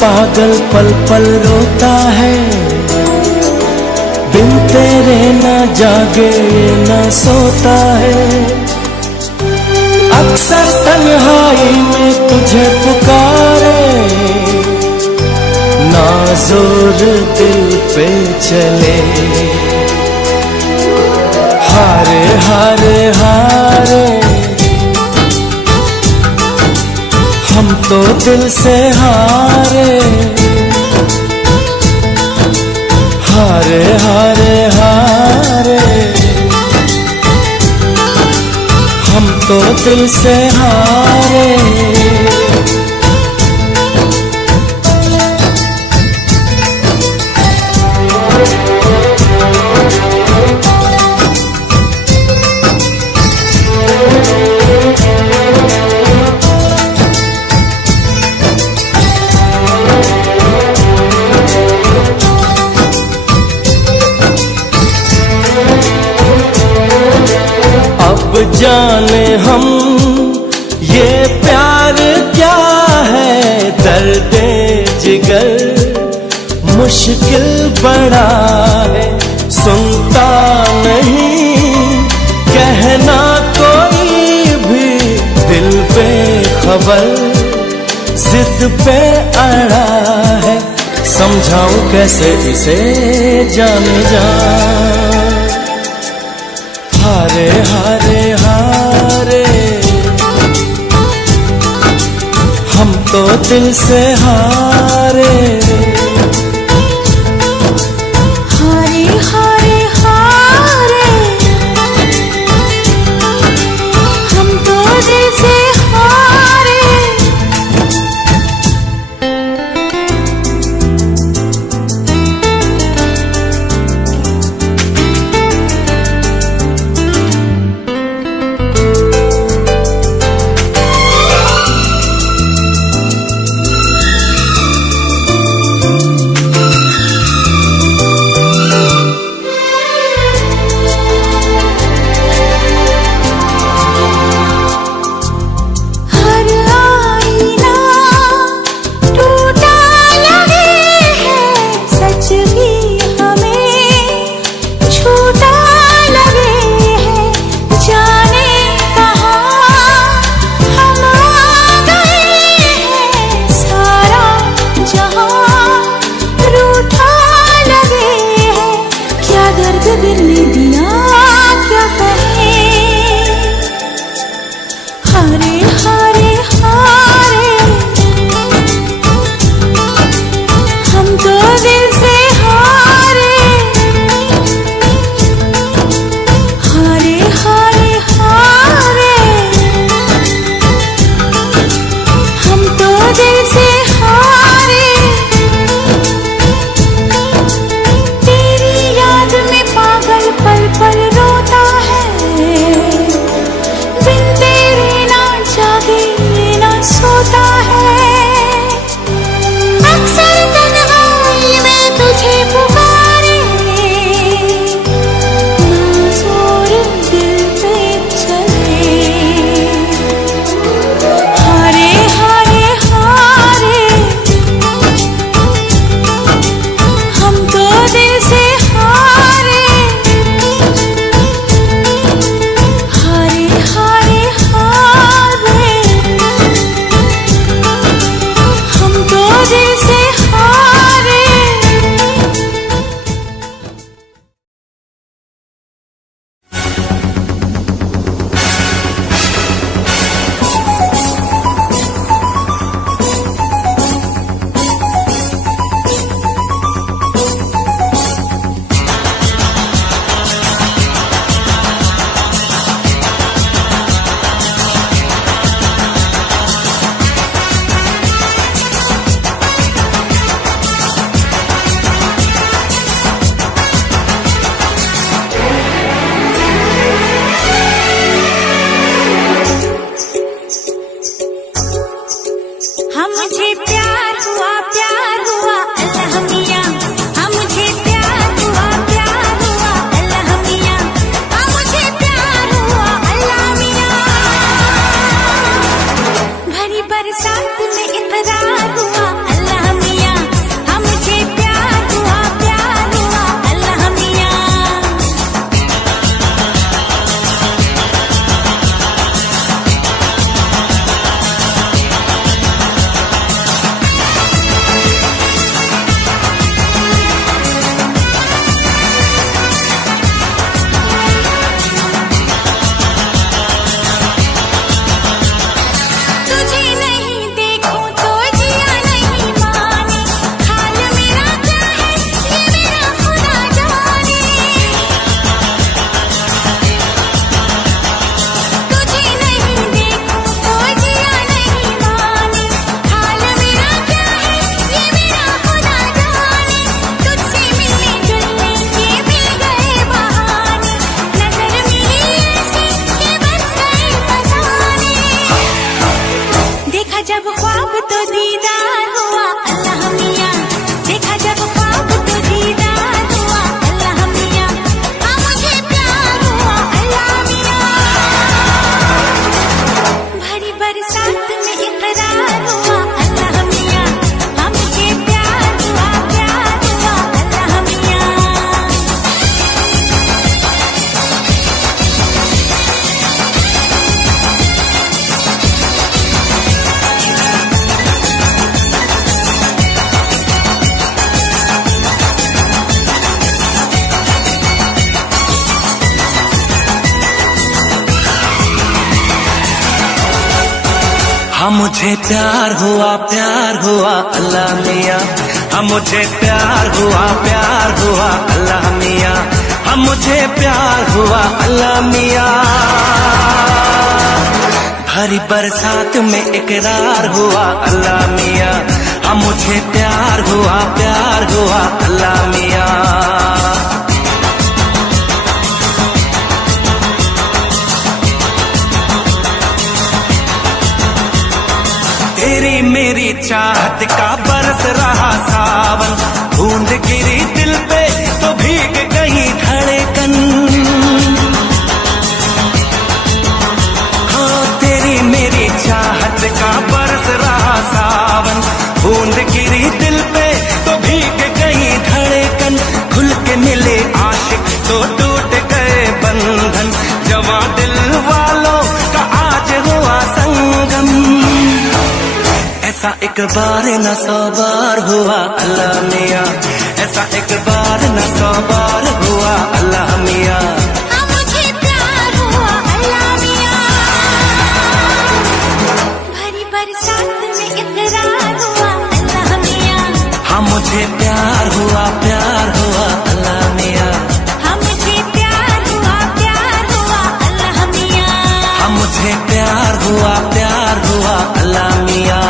पागल पल पल रोता है, बिन तेरे न जागे न सोता है। अक्सर तन्हाई में तुझे पुकारे, ना जोर दिल पे चले। हारे हारे हारे हम तो दिल से हारे, हारे हारे हारे हम तो दिल से हारे। अब जाने हम ये प्यार क्या है, दर्द जिगर मुश्किल बड़ा है। सुनता नहीं कहना कोई भी, दिल पे खबर जिद पे अड़ा है। समझाऊं कैसे इसे जाने जा, हारे हारे हारे हम तो दिल से हारे। हारे हारे हारे हम तो दिल से हारे। हाँ मुझे प्यार हुआ अल्लाह मियाँ। हाँ मुझे प्यार हुआ अल्लाह मियाँ। हाँ मुझे प्यार हुआ अल्लाह मियाँ। भरी बरसात में इकरार हुआ अल्लाह मियाँ। हाँ मुझे प्यार हुआ अल्लाह मियाँ। तेरी मेरी चाहत का बरस रहा सावन, बूंद गिरी दिल पे तो भीग गई धड़कन। हाँ तेरी मेरी चाहत का बरस रहा सावन, बूंद गिरी दिल पे तो भीग गई धड़कन। खुल के मिले आशिक तो टूट गए बंधन, जवां दिल वालों का आज हुआ संगम। ऐसा एक बार न 100 बार हुआ अल्लाह मियाँ। ऐसा एक बार न 100 बार हुआ अल्लाह मियाँ। हाँ मुझे प्यार हुआ अल्लाह मियाँ। भरी बरसात में इकरार हुआ अल्लाह मियाँ। हाँ मुझे प्यार हुआ अल्लाह मियाँ। हाँ मुझे प्यार हुआ अल्लाह मियाँ। हाँ मुझे प्यार हुआ अल्लाह मियाँ।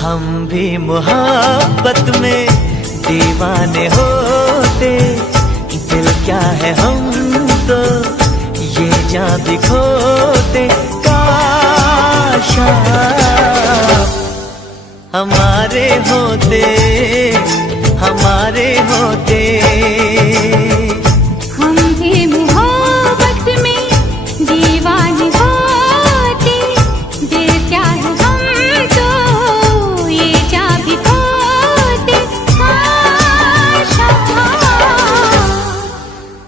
हम भी मोहब्बत में दीवाने होते, दिल क्या है हम तो ये जान भी खोते। काश हमारे होते, हमारे होते। हम भी मोहब्बत में दीवाने होते, दिल क्या है हम तो ये जान भी खोते। काश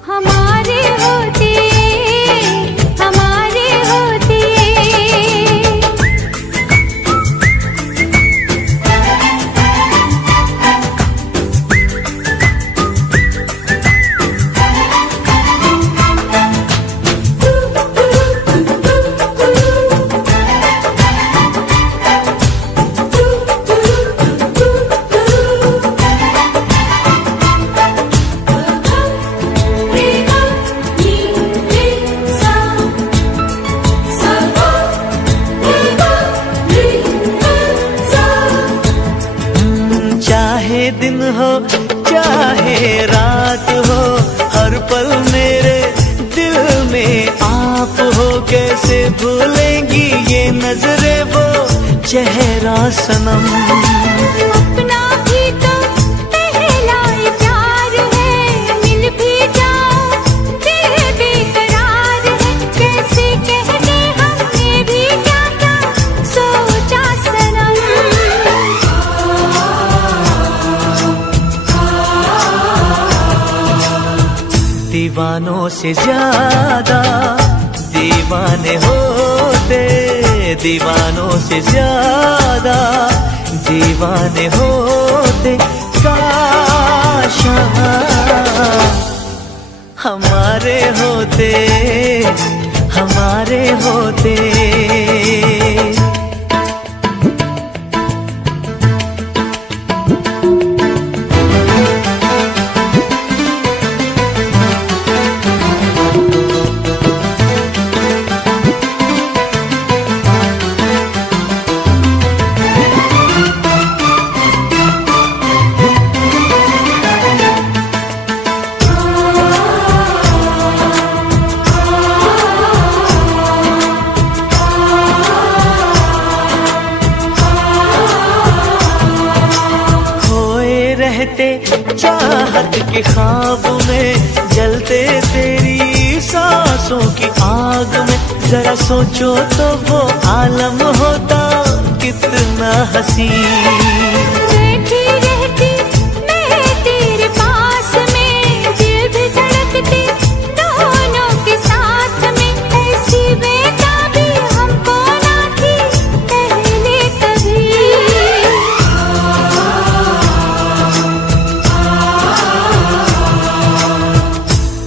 हमारे होते, हमारे होते। चाहे दिन हो चाहे रात हो, हर पल मेरे दिल में आप हो। कैसे भूलेंगी ये नजरें वो चेहरा सनम। अपना भी तो पहला प्यार है, मिल भी जाओ दिल बेकरार है। कैसे कह दे हमने भी क्या क्या सोचा सनम। दीवानों से ज्यादा दीवाने होते, दीवानों से ज्यादा दीवाने होते। काश हमारे होते, हमारे होते। चाहत के ख्वाब में जलते तेरी सांसों की आग में। जरा सोचो तो वो आलम होता कितना हसीन। बैठी रहती मैं तेरे पास में, दिल भी धड़कते दोनों के साथ में। ऐसी बेताबी हमको ना थी पहले कभी।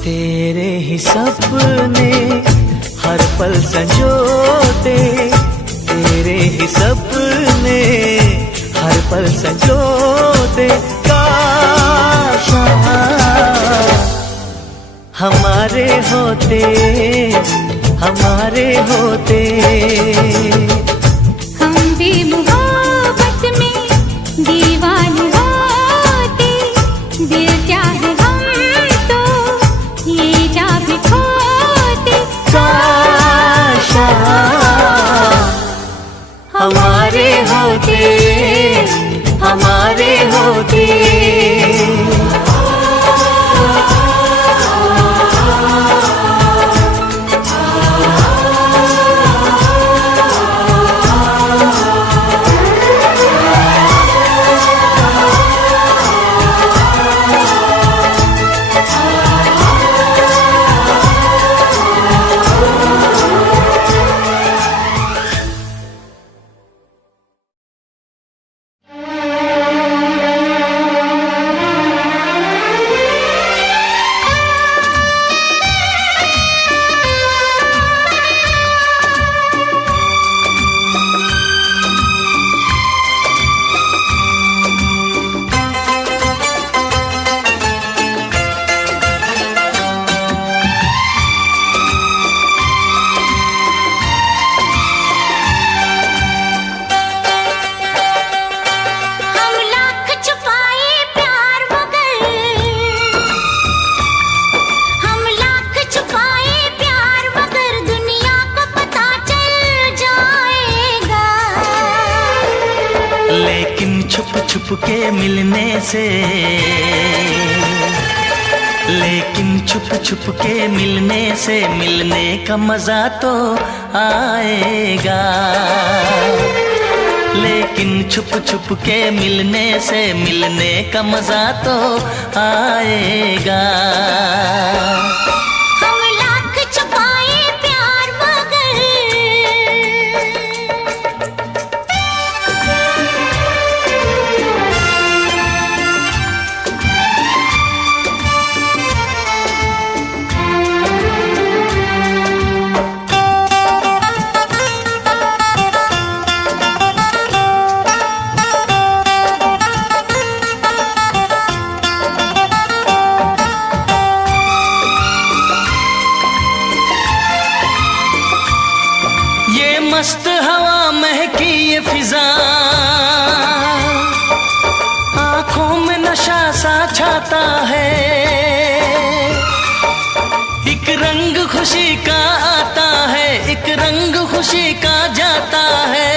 तेरे ही सपने हर पल संजोते, तेरे ही सपने हर पल संजोते। काश हमारे होते, हमारे होते। हम भी मोहब्बत में दीवाने होते, दिल चाहे हम तो ये जा भी खोते। काश हमारे होते, हमारे होते। छुप के मिलने से, लेकिन छुप छुप के मिलने से मिलने का मजा तो आएगा। लेकिन छुप छुप के मिलने से मिलने का मजा तो आएगा। मस्त हवा महकी ये फिजा, आंखों में नशा सा छाता है। एक रंग खुशी का आता है, एक रंग खुशी का जाता है।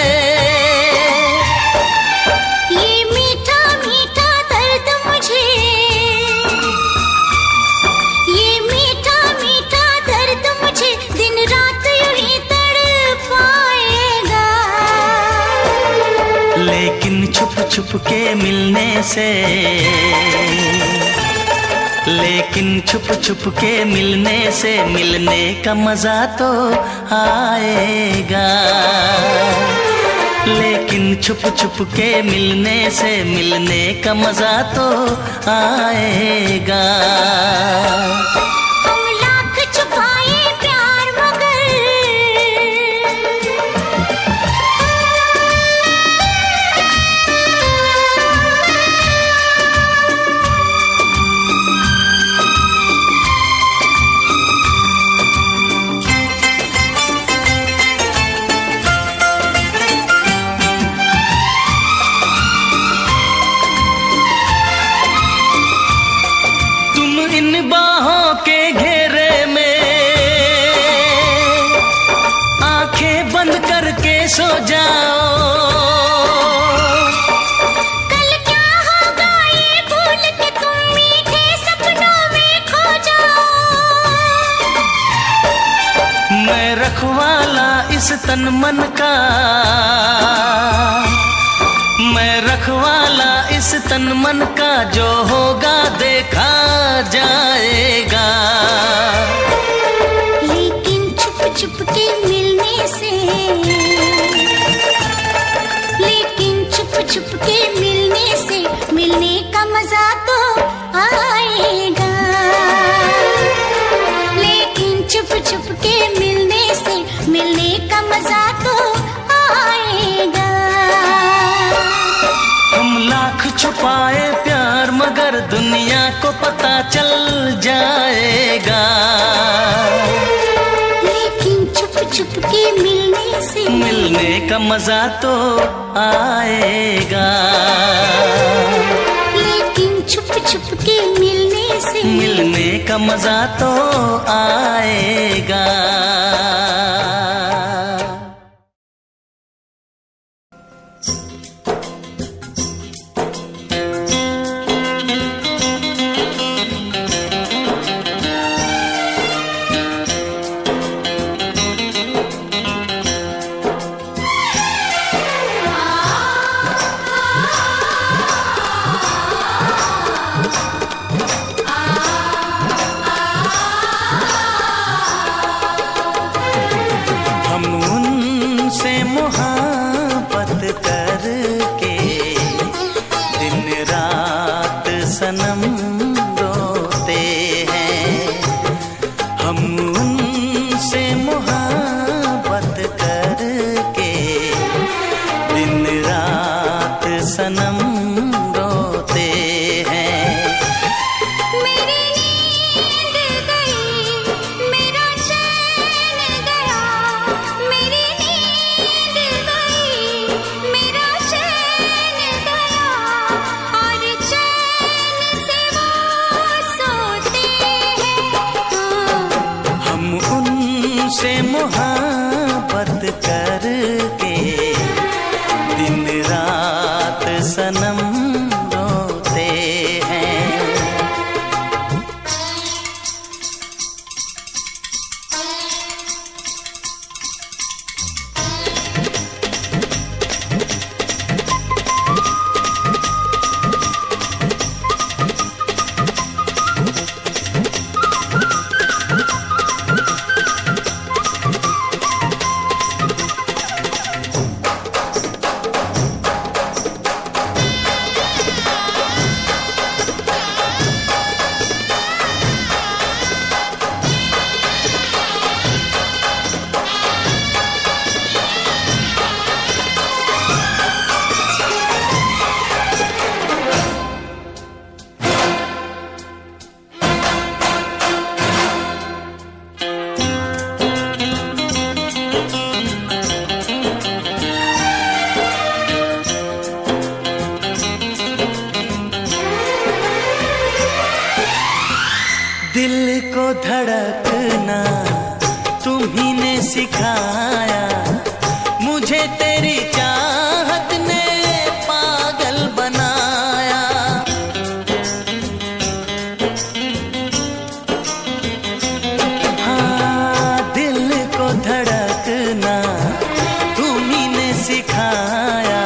ये मीठा मीठा दर्द मुझे, ये मीठा मीठा दर्द मुझे दिन रात यूं ही तड़पाएगा। लेकिन छुप छुप के मिलने से, लेकिन छुप छुप के मिलने से मिलने का मजा तो आएगा। लेकिन छुप छुप के मिलने से मिलने का मजा तो आएगा। इन बाहों के घेरे में आंखें बंद करके सो जाओ। कल क्या होगा ये भूल के इस तन मन का, मैं रखवाला इस तन मन का, जो होगा देखा जाएगा। लेकिन छुप छुप के मिलने से, लेकिन छुप छुप के मिलने से, मिलने का मजा तो आएगा। लेकिन छुप छुप के मिलने से, मिलने का मजा तो आएगा। हम लाख छुपाए प्यार मगर दुनिया को पता चल जाएगा। लेकिन छुप छुप के मिलने से, मिलने का मजा तो आएगा। लेकिन छुप छुप के मिलने से, मिलने का मजा तो आएगा। धड़कना तुम्ही ने सिखाया, मुझे तेरी चाहत ने पागल बनाया। हाँ, दिल को धड़कना तुम्ही ने सिखाया,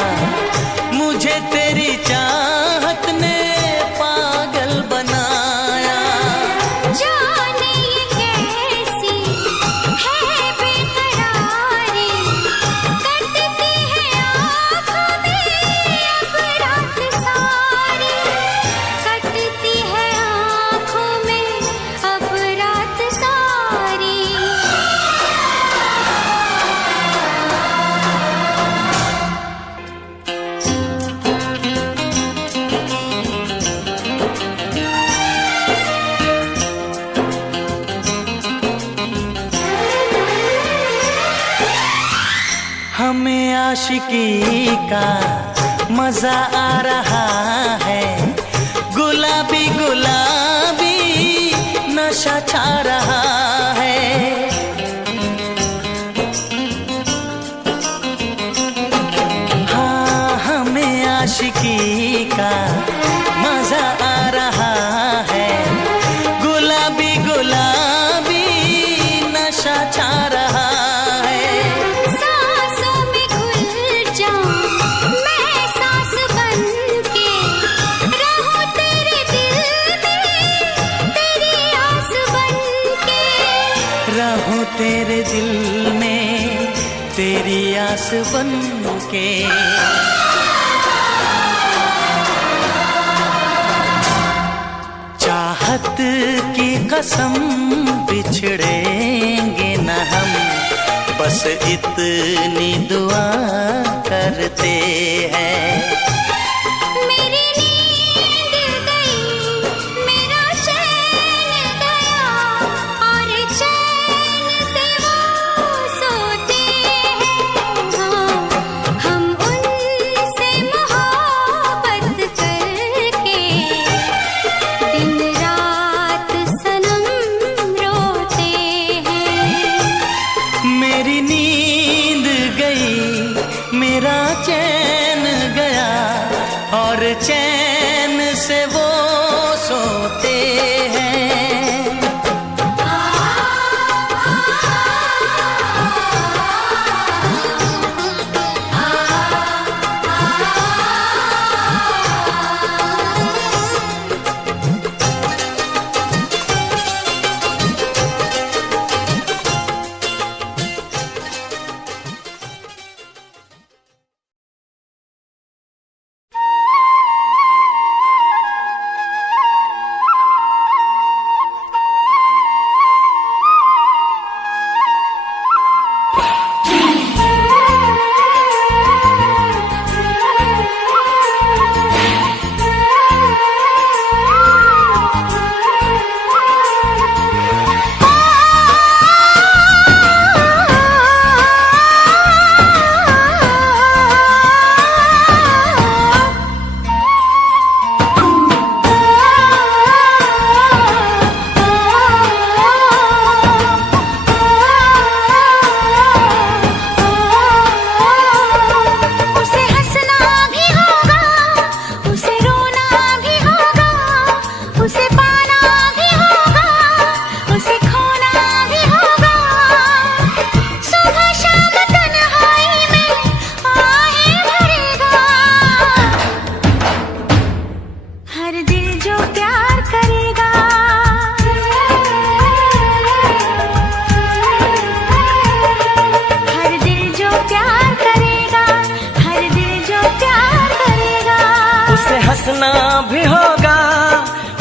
मुझे तेरी चाहत ने पागल बनाया। जाने ये कैसी है बेकरारी, कटती है आँखों में अब रात सारी, कटती है आँखों में अब रात सारी। हमें आशिकी का मजा आ रहा है, गुलाबी गुलाबी नशा छा रहा है। हाँ, हमें आशिकी का मजा आ रहा है, गुलाबी गुलाबी नशा छा रहा है। तेरे दिल में तेरी आस बन के। चाहत की कसम बिछड़ेंगे न हम, बस इतनी दुआ करते हैं। मेरी नींद गई, मेरा चैन गया, और चैन से वो सोते हैं। हम उनसे मोहब्बत करके दिन रात सनम रोते हैं। मेरी नींद गई, मेरा चैन गया, और चैन से वो सोते हैं।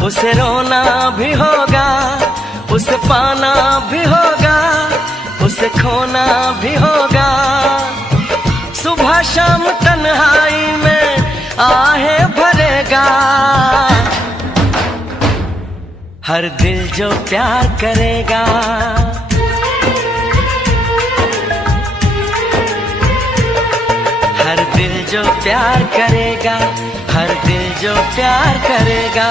उसे रोना भी होगा, उसे पाना भी होगा, उसे खोना भी होगा। सुबह शाम तन्हाई में आहें भरेगा। हर दिल जो प्यार करेगा, हर दिल जो प्यार करेगा, हर दिल जो प्यार करेगा।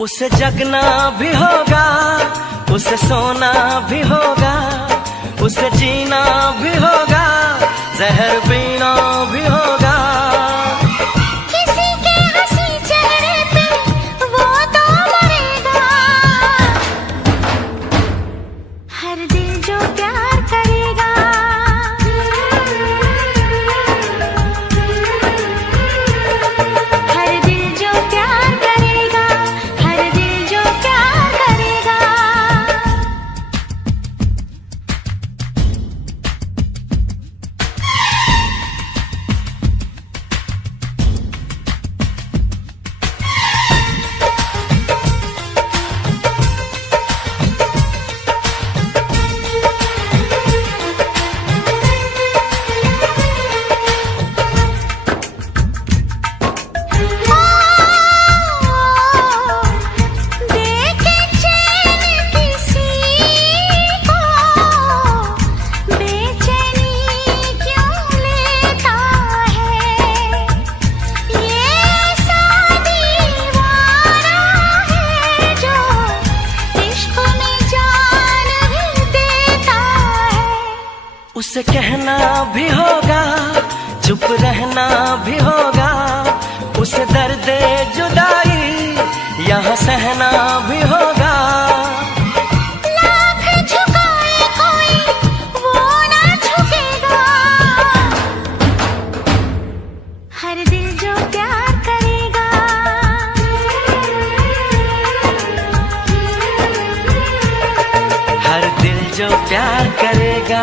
उसे जगना भी होगा, उसे सोना भी होगा, उसे जीना भी होगा, जहर पीना भी होगा। किसी के हंसी चेहरे पे वो तो मरेगा। हर दिल जो प्यार करेगा, हर दिल जो प्यार करेगा, हर दिल जो प्यार करेगा। भी होगा, चुप रहना भी होगा, उस दर्द जुदाई यहाँ सहना भी होगा। लाख झुकाए कोई वो ना झुकेगा, हर दिल जो प्यार करेगा, हर दिल जो प्यार करेगा।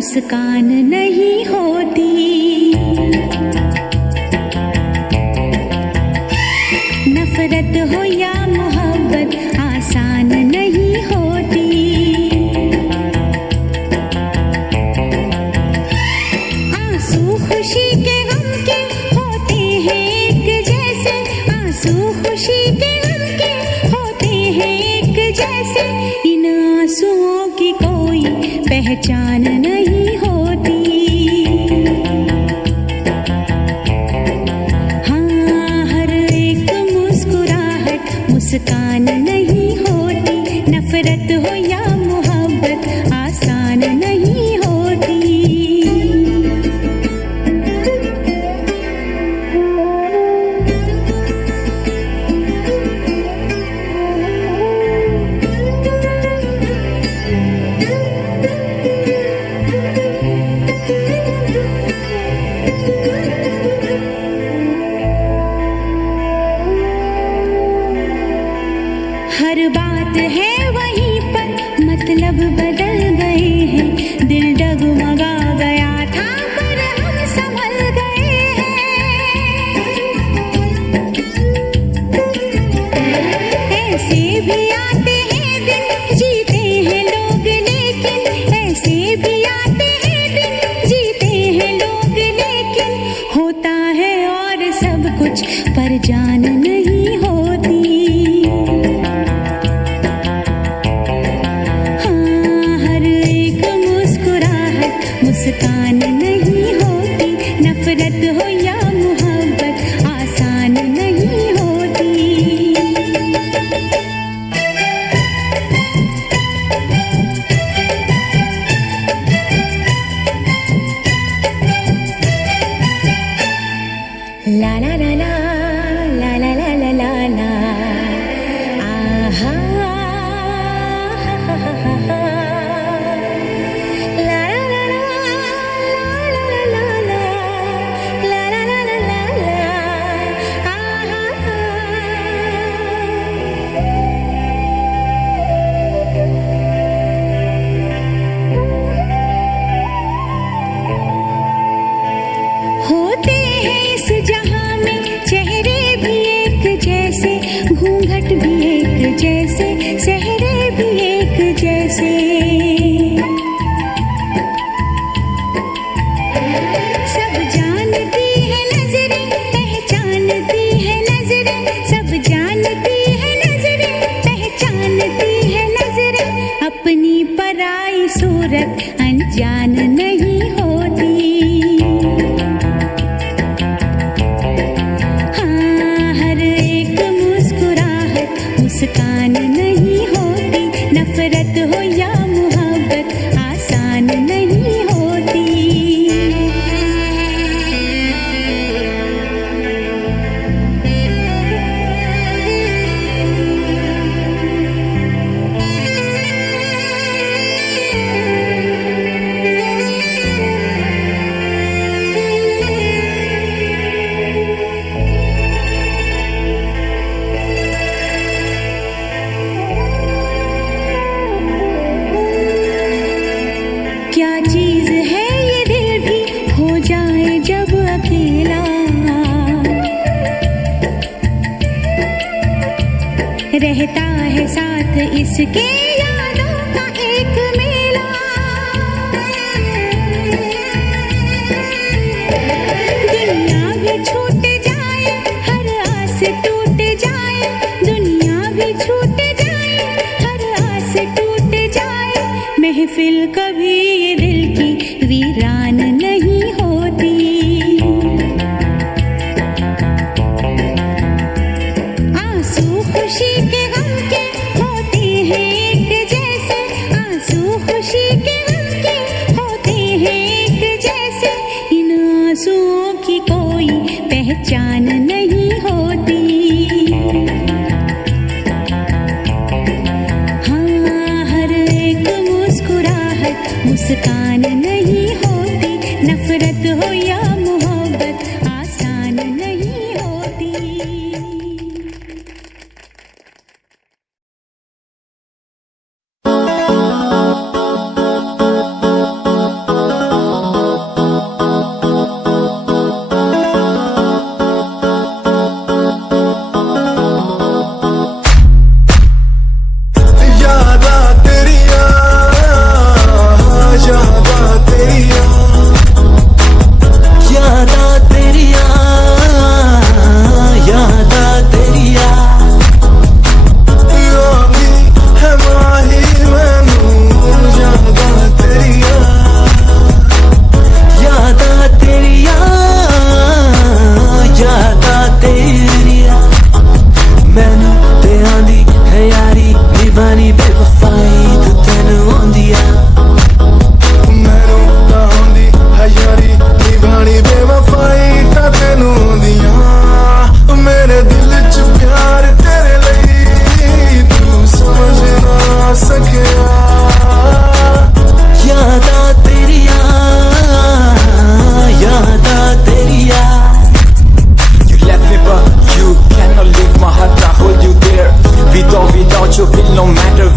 मुस्कान नहीं होती। नफरत हो या मोहब्बत आसान नहीं होती। आंसू खुशी के गम के होते हैं एक जैसे, आंसू खुशी के गम के होते हैं एक जैसे। इन आंसुओं की कोई पहचान नहीं होती। हाँ, हर एक मुस्कुराहट मुस्कान नहीं होती। नफरत हो या मोहब्बत आसान नहीं होती। हर बात है वहीं पर, मतलब बदल गए हैं। दिल डगमगा गया था पर हम संभल गए हैं। ऐसे भी आते हैं दिन, जीते हैं लोग लेकिन, ऐसे भी आते हैं दिन, जीते हैं लोग लेकिन। होता है और सब कुछ पर जान नहीं होती। मुस्कान नहीं होती। नफरत हो या मोहब्बत आसान नहीं होती। ला ला ला ला ला ला ला ला ला ला आहा होते हैं इस जहां में चेहरे भी एक जैसे, घूंघट भी एक जैसे, सेहरे भी एक जैसे। सब जानती है नजरें, पहचानती है नजरें, सब जानती है नजरें, पहचानती है नजरें। अपनी पराई सूरत अनजान नहीं होती। मुस्कान नहीं होती। नफरत हो या मोहब्बत आसान नहीं होती। क्या चीज है ये दिल भी हो जाए जब अकेला, रहता है साथ इसके यादों का एक मेला। दुनिया भी छूट जाए, हर आस टूट जाए, दुनिया भी छूट जाए, हर आस टूट जाए। महफिल कभी ये दिल की वीरान नहीं होती। आंसू खुशी के गम के होते हैं एक जैसे, आंसू खुशी के गम के होते हैं एक जैसे। इन आंसुओं की कोई पहचान नहीं होती। हाँ, हर एक मुस्कुराहट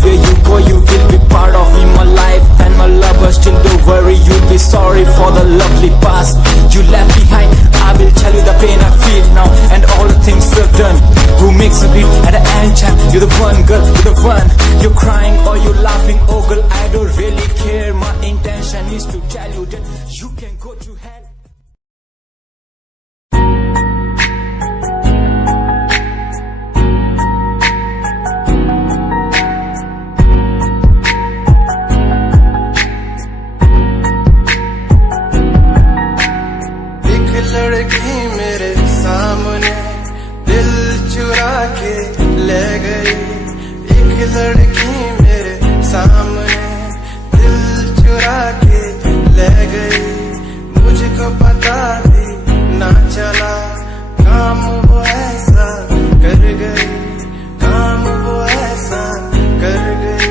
Everywhere you go, you will be part of me, my life and my lover. Still don't worry, you'll be sorry for the lovely past you left behind. I will tell you the pain I feel now and all the things you've done. Who makes me bleed at the end time? You're the one, girl, you're the one. You're crying or you're laughing, oh girl, I don't really care. My intention is to tell you that you can go to hell. लड़की मेरे सामने दिल चुरा के ले गई। एक लड़की मेरे सामने दिल चुरा के ले गई। मुझको पता भी ना चला, काम वो ऐसा कर गई, काम वो ऐसा कर गई।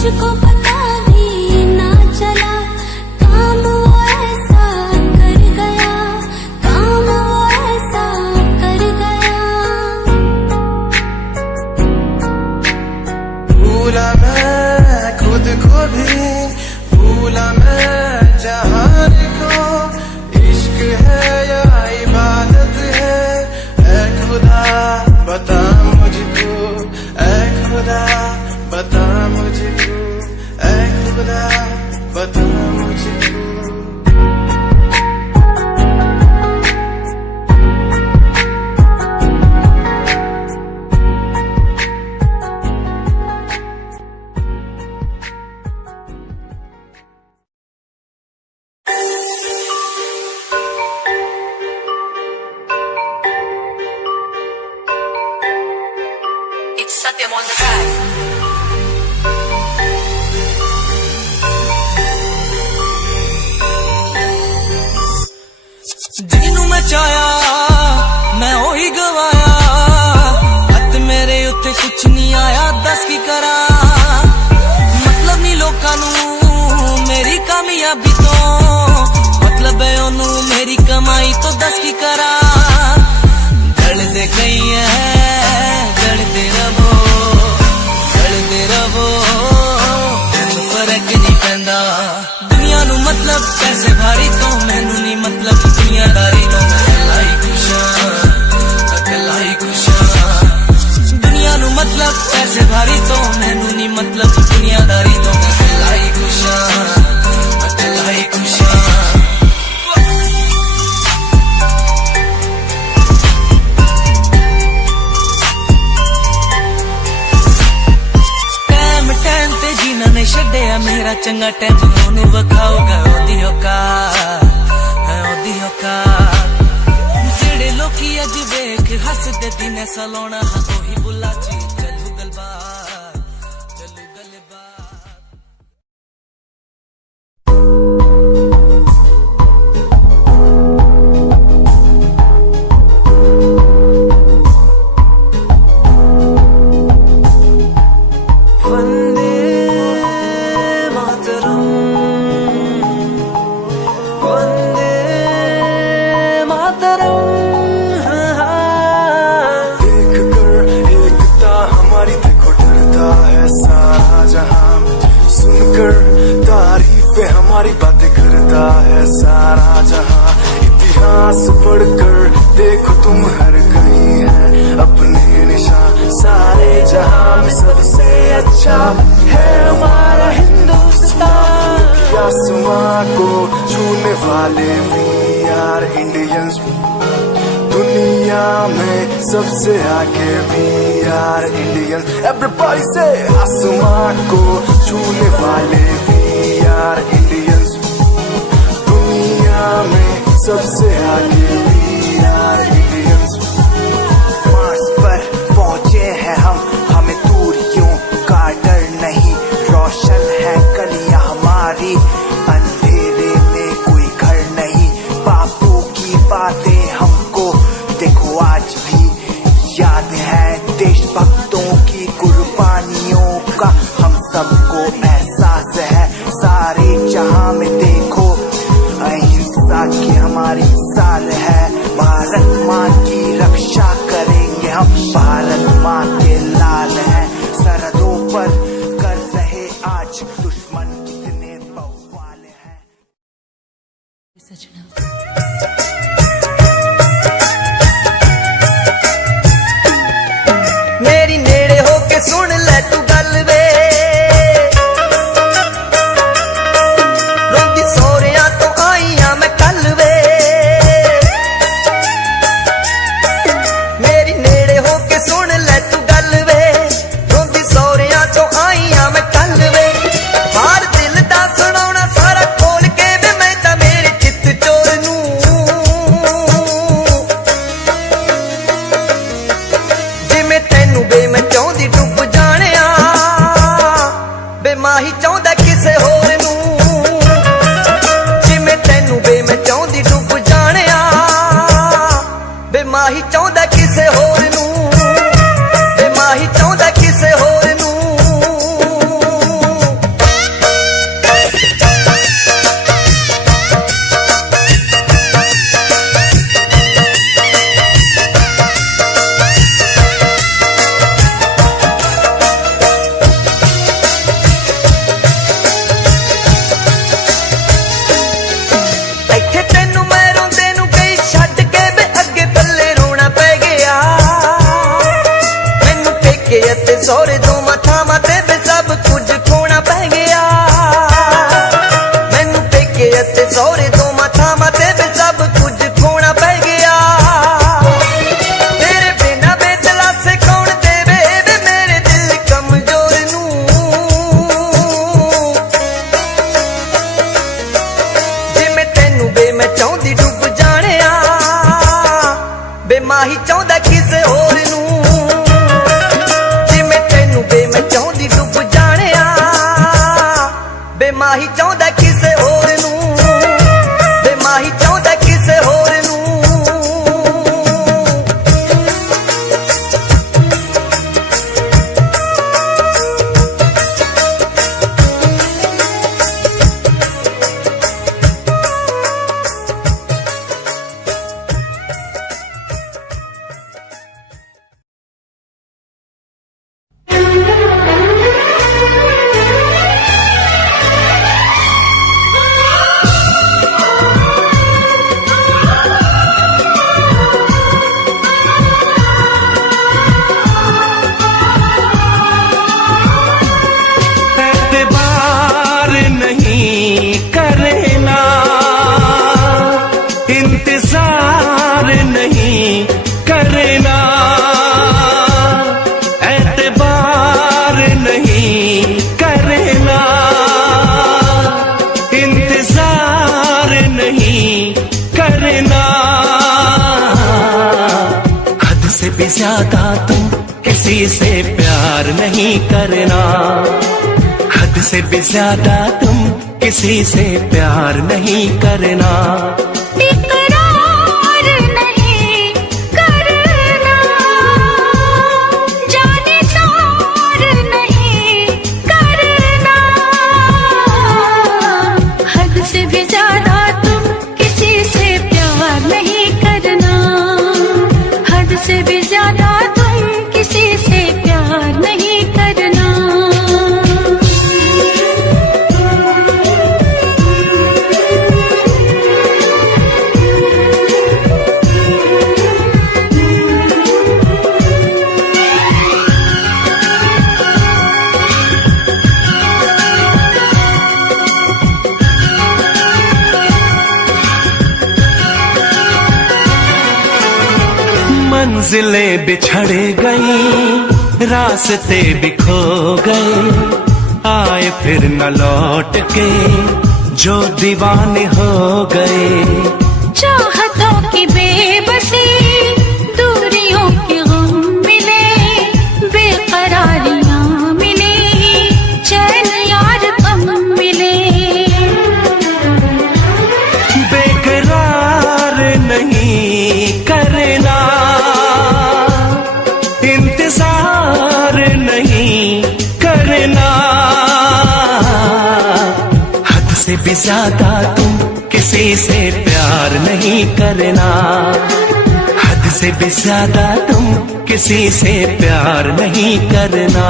मुझको पता भी ना चला, काम वो ऐसा कर गया, काम वो ऐसा कर गया। भूला मैं खुद को भी, भूला मैं जहान को। इश्क है या इबादत है, ऐ खुदा बता मुझको, ऐ खुदा बता मुझको, ऐ खुदा बता मुझको। It's Satyam on the track. ਜਿਹਨੂੰ ਮੈਂ ਚਾਹਿਆ ਮੈਂ ਉਹੀ ਗਵਾਇਆ, ਹੱਥ ਮੇਰੇ ਉੱਤੇ ਕੁਛ ਨਹੀਂ ਆਇਆ, ਦੱਸ ਕੀ ਕਰਾਂ। ਮਤਲਬ ਨਹੀਂ ਲੋਕਾਂ ਨੂੰ ਮੇਰੀ ਕਾਮਯਾਬੀ ਤੋਂ, ਮਤਲਬ ਹੈ ਉਹਨੂੰ ਮੇਰੀ ਕਮਾਈ ਤੋਂ, ਦੱਸ ਕੀ ਕਰਾਂ। ਢਲਦੇ ਗਈ ਐ ਢਲਦੇ ਰਵੋ, ਢਲਦੇ ਰਵੋ, ਮੈਨੂੰ ਫਰਕ ਨਹੀਂ ਪੈਂਦਾ। ਦੁਨੀਆ ਨੂੰ ਮਤਲਬ ਪੈਸੇ ਭਾਰੀ ਤੋਂ, ਮੈਨੂੰ ਨਹੀਂ ਮਤਲਬ ਦੁਨੀਆਦਾਰੀ ਤੋਂ। ਮੈਂ ਇਕੱਲਾ ਹੀ ਖੁਸ਼ ਹਾਂ, ਇਕੱਲਾ ਹੀ ਖੁਸ਼ ਹਾਂ। ਦੁਨੀਆ ਨੂੰ ਮਤਲਬ ਪੈਸੇ ਭਾਰੀ ਤੋਂ, ਮੈਨੂੰ ਨਹੀਂ ਮਤਲਬ ਦੁਨੀਆਦਾਰੀ ਤੋਂ। ਮੈਂ ਇਕੱਲਾ ਹੀ ਖੁਸ਼ ਹਾਂ, ਇਕੱਲਾ ਹੀ ਖੁਸ਼ ਹਾਂ। ਟਾਈਮ ਤੇ ਜੀਣਾ ਨੇ ਛੱਡਿਆ ਮੇਰਾ ਚੰਗਾ ਟਾਈਮ ਉਹਨੂੰ ਵਿਖਾਊਗਾ ਉਹਦੀ ਔਕਾਤ ਹੈ, ਉਹਦੀ ਔਕਾਤ। ਜਿਹੜੇ ਲੋਕੀ ਅੱਜ ਵੇਖ ਹੱਸਦੇ ਦਿਨੇ ਸਲਾਉਣਾ ਉਹੀ ਬੁੱਲਾ ਚੀ ਚੱਲੂ ਗੱਲਬਾਤ, ਚੱਲੂ ਗੱਲਬਾਤ। हमारी बातें करता है सारा जहां। इतिहास पढ़कर देखो तुम हर कहीं है अपने निशान। सारे जहां में सबसे अच्छा है हमारा हिंदुस्तान। आसमां को छूने वाले वी आर इंडियंस। दुनिया में सबसे आगे वी आर इंडियंस। एवरीबॉडी से आसमां को छूने वाले वी आर इंडियंस। दुनिया में सबसे आगे वी आर इंडियंस। मार्स पर पहुंचे हैं हम, हमें दूरियों का डर नहीं। रोशन है गलियां हमारी, अंधेरे में कोई घर नहीं। बापू की बातें हमको देखो आज भी याद है। देशभक्तों की कुर्बानियों का हम सबको एहसास है। सारे जहां में देखो बेमाही चाहुंदा किसे होर नूं जिवें तैनूं बे मैं चाहुंदी डुब जाणिया बेमाही चाहुंदा किसे होर नूं बेमाही चाहुंदा किसे होर नूं सौरे दो मथावां ते बे सब कुछ खोना पै गया मैनू पेके अते सौरे दो मथावां ते बे सब कुछ खोना पै गया तेरे बिना बेदलासे कौन देवे वे मेरे दिल कमजोर नूं जिवें तैनूं बे मैं चाहुंदी डुब जाणिया बेमाही चाहुंदा किसे होर नूं बेमाही चाहुंदा किसे होर नूं बेमाही चाहुंदा किसे होर नूं ज्यादा तुम किसी से प्यार नहीं करना हद से भी ज्यादा तुम किसी से प्यार नहीं करना इकरार नहीं करना जाने तार नहीं करना हद से भी ज्यादा तुम किसी से प्यार नहीं करना हद से भी ज्यादा तुम किसी से प्यार नहीं करना मंजिलें बिछड़ गई रास्ते भी खो गए आए फिर न लौट के जो दीवाने हो गए चाहतों की बेबसी दूरियों के गम मिले बेकरारियां मिली चैन यार कम मिले बेकरार नहीं करना इंतजार नहीं करना हद से भी ज्यादा तुम किसी से प्यार नहीं करना हद से भी ज्यादा तुम किसी से प्यार नहीं करना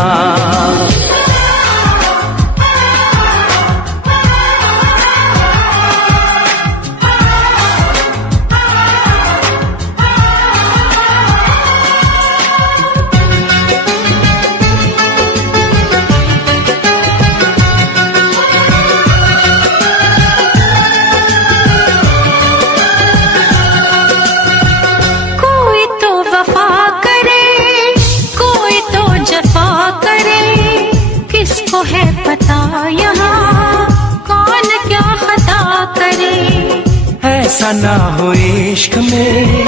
ऐसा ना हो इश्क में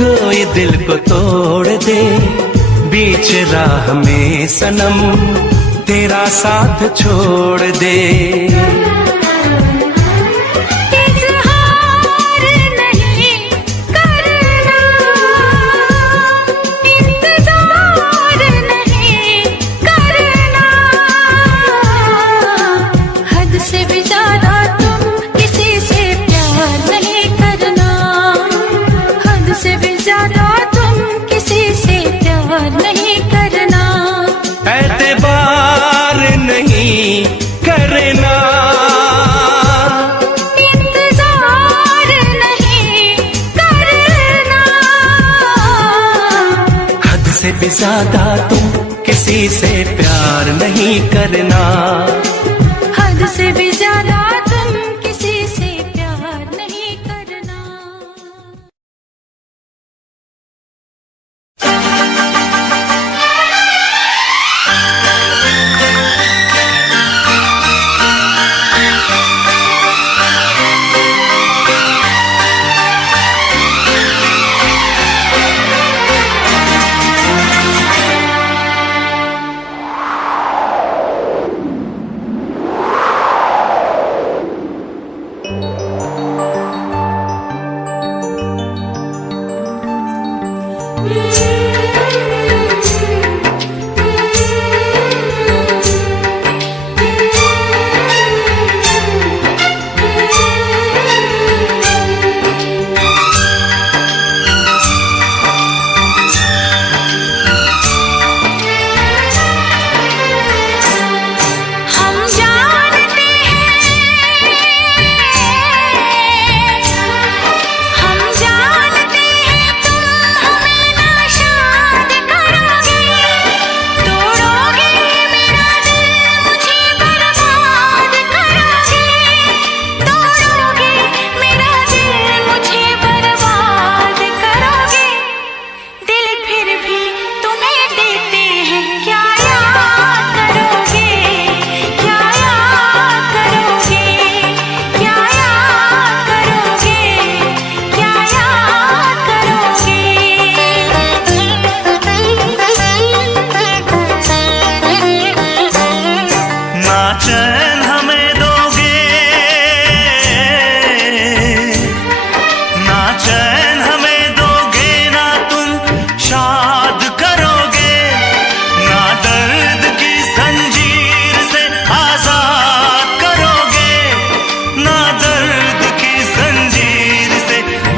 कोई दिल को तोड़ दे बीच राह में सनम तेरा साथ छोड़ दे। भी ज्यादा तुम किसी से प्यार नहीं करना। हद से भी ज्यादा तुम किसी से प्यार नहीं करना।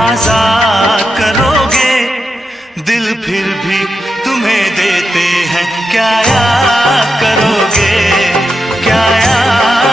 आजाद करोगे, दिल फिर भी तुम्हें देते हैं, क्या याद करोगे, क्या याद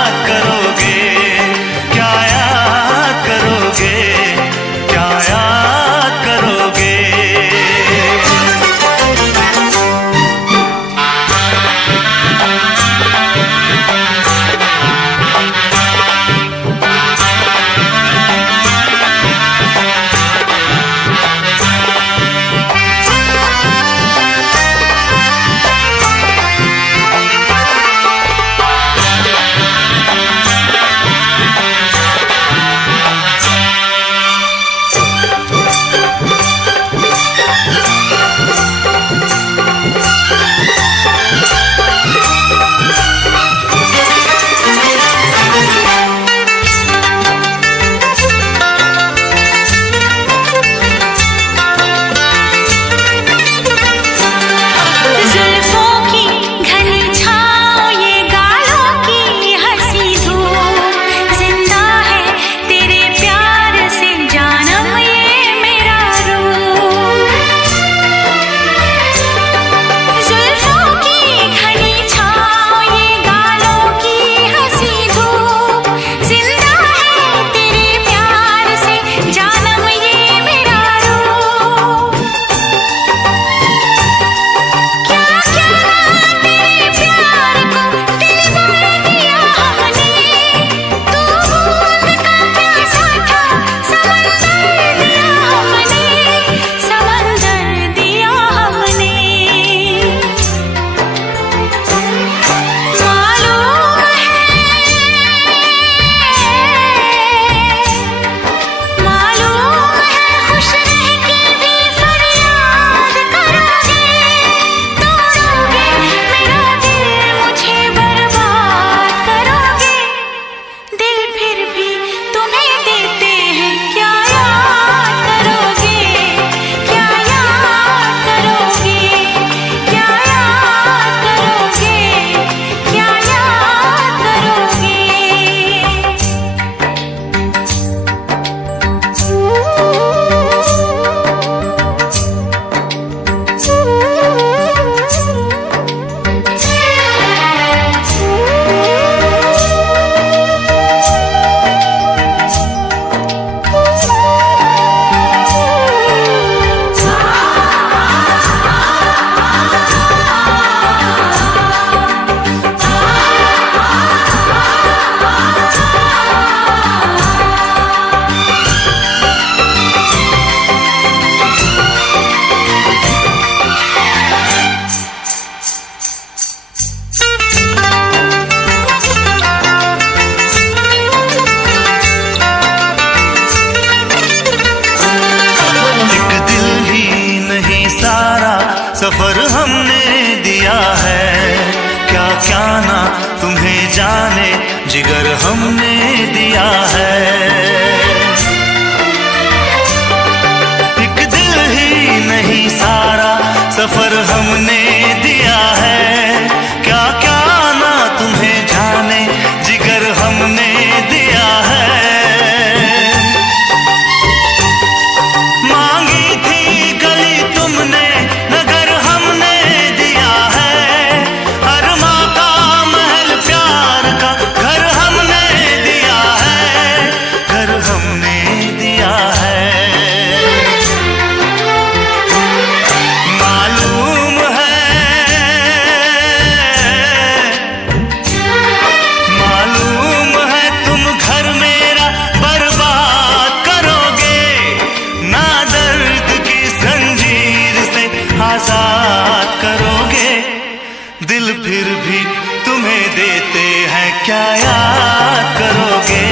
क्या याद करोगे,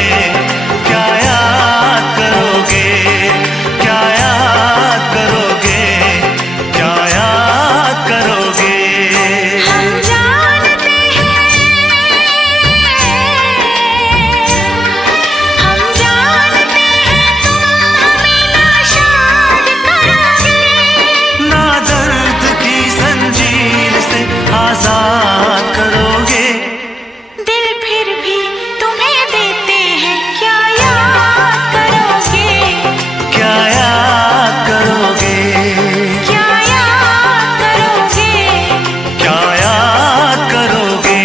क्या याद करोगे, क्या याद करोगे, क्या याद करोगे। हम जानते हैं, हम जानते हैं तुम हमें नाशाद करोगे। ना दर्द की जंजीर से आजाद करोगे। दिल फिर भी तुम्हें देते हैं, क्या याद करोगे, क्या याद करोगे, क्या याद करोगे। क्या याद करोगे।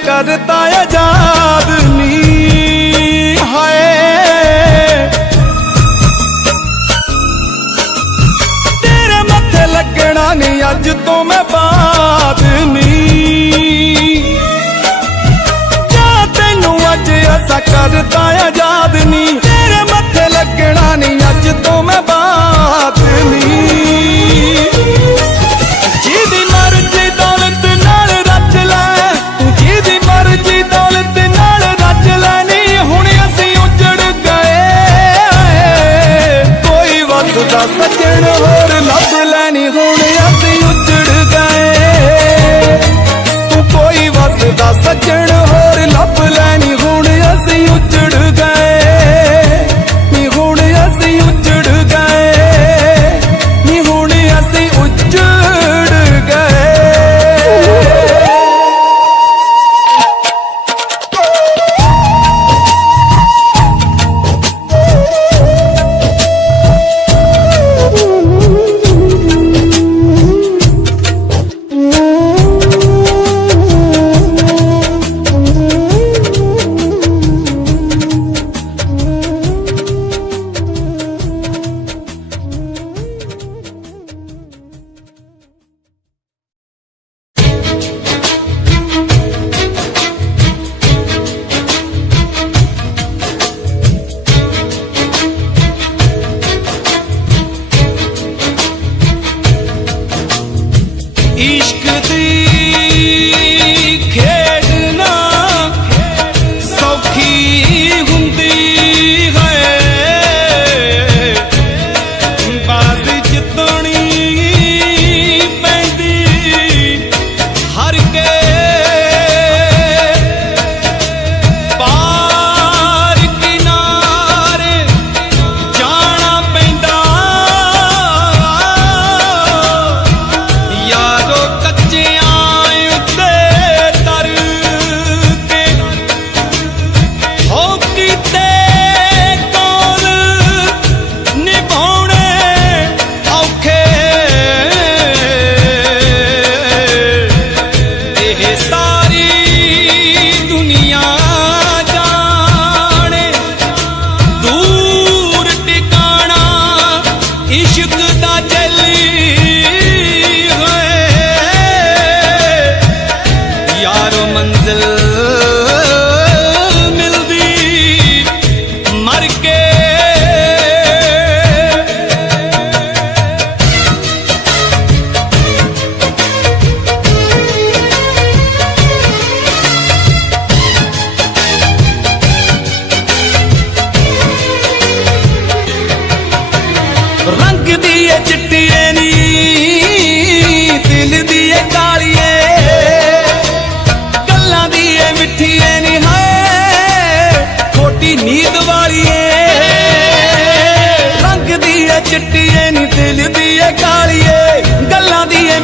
करता आजाद नी हाय, तेरे मत्थे लगना नहीं अज तो मैं बात नी। क्या तेनू अज ऐसा करता आजाद नी, तेरे मत्थे लगना नहीं अज तो मैं बात नी। जिदी मर्जी दौलत नाल रच लै, जिदी मर्जी दौलत नाल रच लैनी, हुण असीं उजड़ गए। कोई वसदा सज्जण होर लभ लैनी, हुण असीं उजड़ गए। तू कोई वसदा सज्जण होर लभ लैनी, हुण असीं उजड़ गए।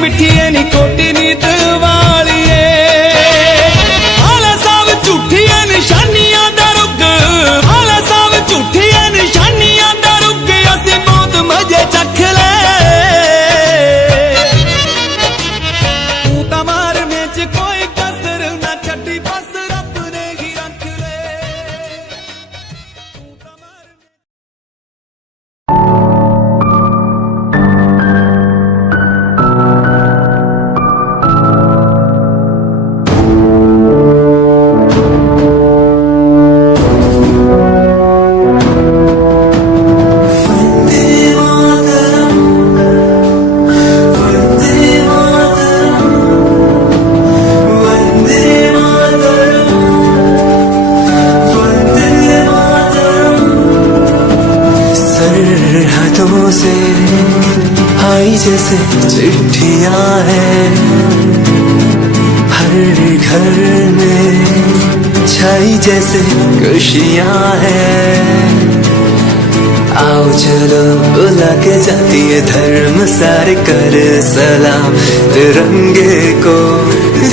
मिठिए निकोटी नीत वालिए आला साव झूठिया निशानियां दा रुग आला साव झूठिया निशानियां दा रुग असी बहुत मजे चख ले तू ता मारने च कोई कसर ना छड्डी बस रब ने ही रख ले तू ता मारने सरहदों से आई जैसे चिट्ठियां हैं हर घर में छाई जैसे खुशियां हैं आओ चलो बुला के जाती है धर्म सारे कर सलाम तिरंगे को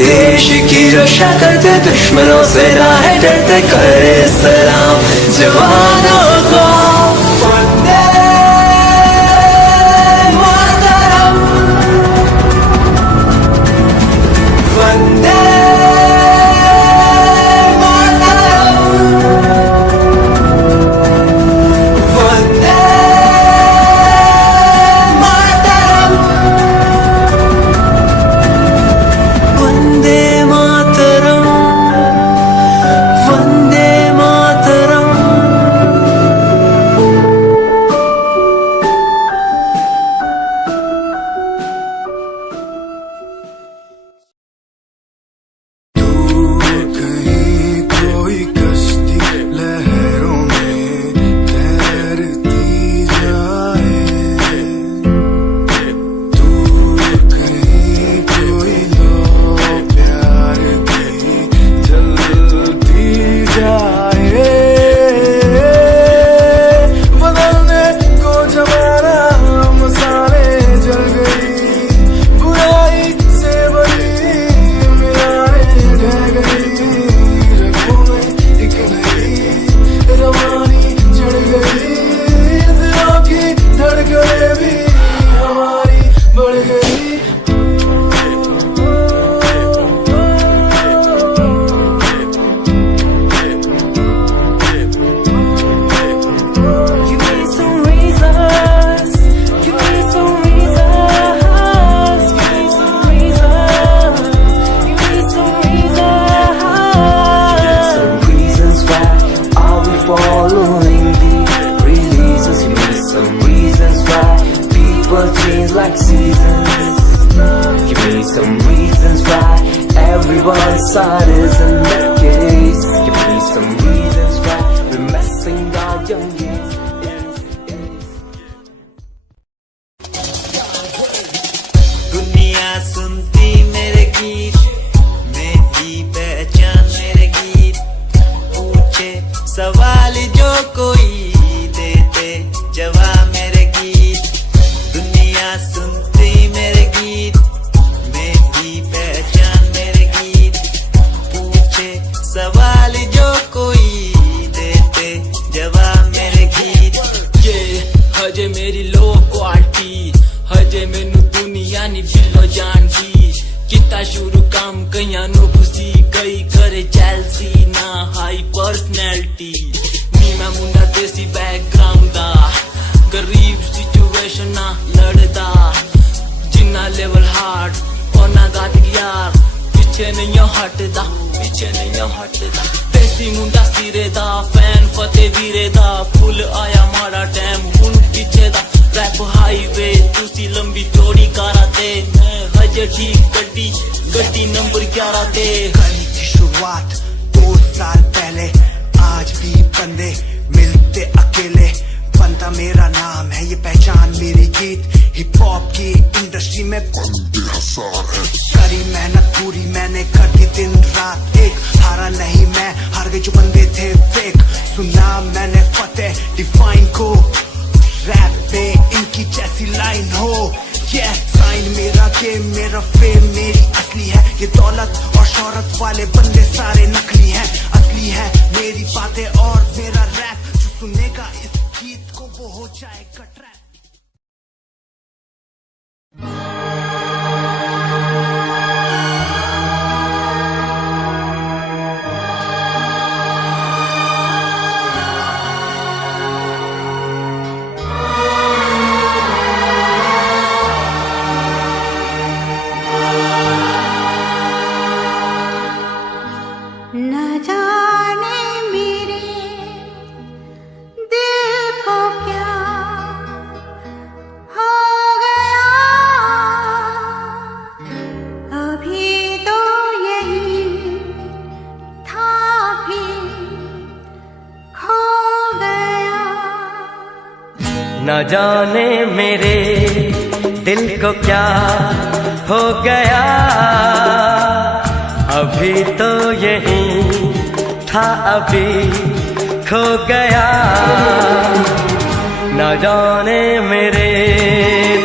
देश की रक्षा करते दुश्मनों से ना है डरते कर सलाम जवानों को like seasons. Give me some reasons why everyone's side is in the case. Give me some reasons why we're messing our young years. दुनिया सुनती मेरे गीत, मेरी पहचान मेरे गीत, पूछे सवाल जो कोई देते जवाब मेरे गीत। दुनिया सुनती मेरे गीत, मेरी पहचान मेरे गीत, पूछे सवाल जो कोई देते जवाब मेरे गीत। ये हजे मेरी लो क्वालिटी, हजे मैनू दुनिया नी बिलो जानदी। किता शुरू काम कईयां नु खुशी, कई करे चैलसी ना हाई पर्सनैलिटी। नी मैं मुंडा देसी बैकग्राउंड दा, गरीब सिचुएशन ना लड़दा। जिन्ना लेवल हार्ड ओना गात यार, पीछे नहीं हटदा, पीछे नहीं हटदा। देसी मुंडा सिरे दा, फैन फतेह वीरे दा। फुल आया माड़ा टाइम हुन पीछे दा। रैप हाईवे तुसी लंबी चौड़ी कारा ते, मैं हजे ठीक गड्डी गड्डी नंबर 11 ते। कहानी की शुरुआत 2 साल पहले, आज भी बंदे मिलते अकेले। बनता मेरा नाम है, ये पहचान मेरी गीत। हिप हॉप की इंडस्ट्री में बंदे हजार है। करी मेहनत पूरी मैंने, कर दी दिन रात एक। हारा नहीं मैं, हार गए जो बंदे थे फेक। सुना मैंने फतेह डिफाइन को, रैप पे इनकी जैसी लाइन हो। ये साइन मेरा गेम मेरा फेम मेरी असली है, ये दौलत और शोहरत वाले बंदे सारे नकली हैं। असली है मेरी बातें और मेरा रैप, जो सुनेगा इस गीत को वो हो जाएगा ट्रैप। न जाने मेरे दिल को क्या हो गया, अभी तो यही था भी खो गया। न जाने मेरे दिल को क्या हो गया, अभी तो यही था अभी खो गया। न जाने मेरे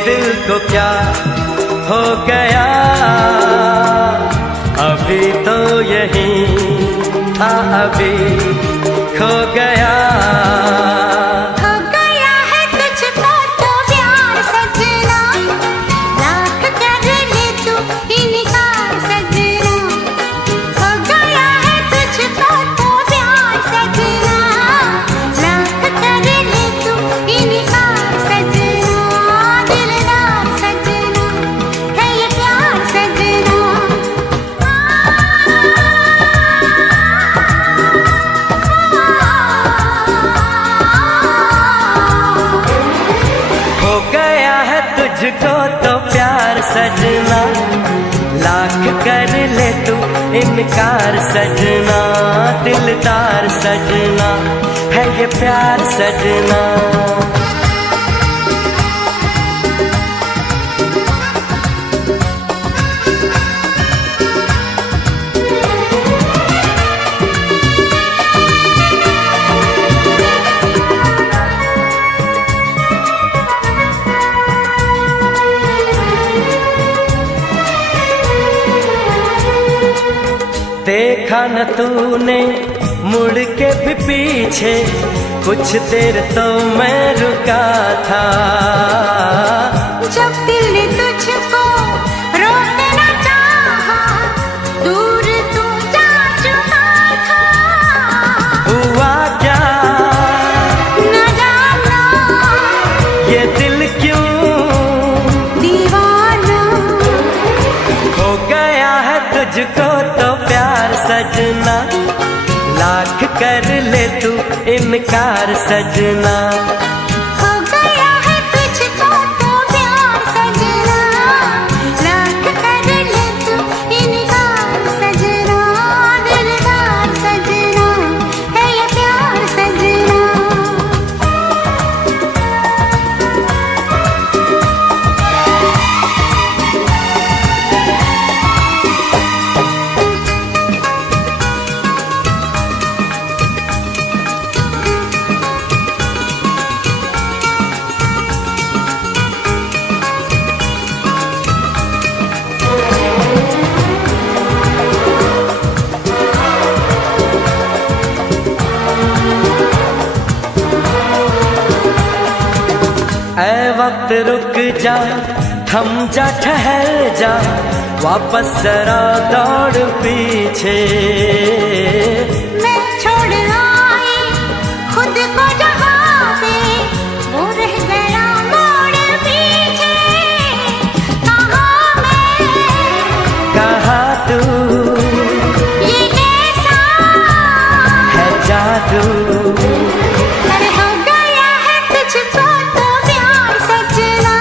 दिल को क्या हो गया, अभी तो यही था अभी खो गया। हो गया है तुझको तो प्यार सजना, लाख कर ले तू इनकार सजना। हो गया है तुझको तो प्यार सजना, लाख कर ले तू इनकार सजना। दिलदार सजना है ये प्यार सजना। हो गया है तुझको तो प्यार सजना, लाख कर ले तू इनकार सजना। दिलदार सजना है ये प्यार सजना। देखा न तूने मुड़ के भी पीछे, कुछ देर तो मैं रुका था। जब दिल ने तुझको रोकना चाहा, दूर तू जा चुका था। हुआ क्या न जाना ये दिल क्यों दीवाना। हो गया है तुझको तो प्यार सजना, लाख कर ले तू इनकार सजना। हो गया है तुझको तो प्यार सजना, लाख कर ले तू इनकार सजना। दिलदार सजना है ये प्यार सजना। ऐ वक्त रुक जा, थम जा, ठहर जा, वापस जरा दौड़ पीछे। मैं छोड़ आई खुद को जहाँ पे, वो रह गया मोड़ पीछे। कहाँ मैं कहाँ तू ये कैसा है जादू। अरे हो गया है तुझको तो प्यार सजना,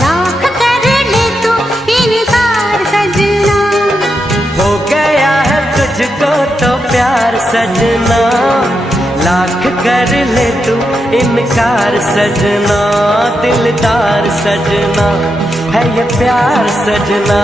लाख कर ले तू इनकार सजना। हो गया है तुझको तो प्यार सजना, लाख कर ले तू इनकार सजना। दिलदार सजना है ये प्यार सजना।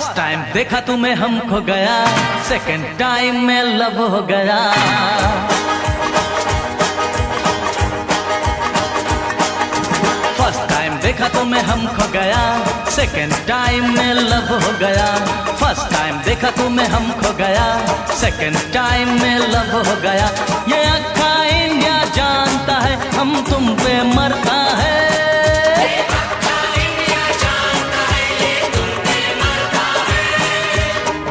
फर्स्ट टाइम देखा तुम्हें हम खो गया, सेकंड टाइम में लव हो गया। फर्स्ट टाइम देखा तुम्हें हम खो गया, सेकंड टाइम में लव हो गया। फर्स्ट टाइम देखा तुम्हें हम खो गया, सेकंड टाइम में लव हो गया। ये अक्खा इंडिया जानता है हम तुम पे मरता है।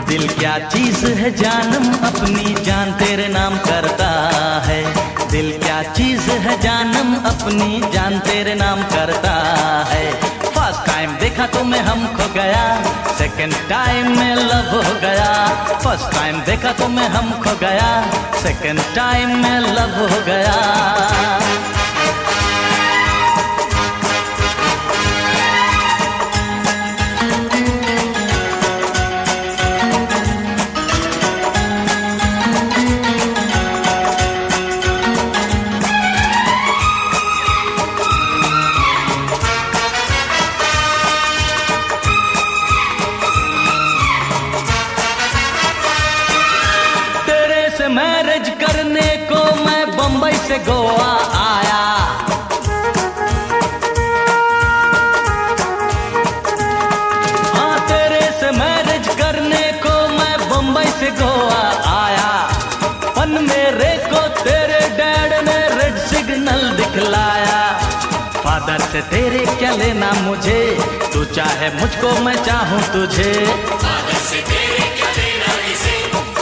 दिल क्या चीज है जानम अपनी जान तेरे नाम करता है। दिल क्या चीज है जानम अपनी जान तेरे नाम करता है। फर्स्ट टाइम देखा तुम्हें हम खो गया, सेकंड टाइम में लव हो गया। फर्स्ट टाइम देखा तुम्हें हम खो गया, सेकंड टाइम में लव हो गया। मैरिज करने को मैं बंबई से गोवा आया। हाँ तेरे से मैरिज करने को मैं बंबई से गोवा आया। पन मेरे को तेरे डैड ने रेड सिग्नल दिखलाया। फादर से तेरे क्या लेना मुझे, तू चाहे मुझको मैं चाहूँ तुझे। फादर से तेरे क्या लेना इसे,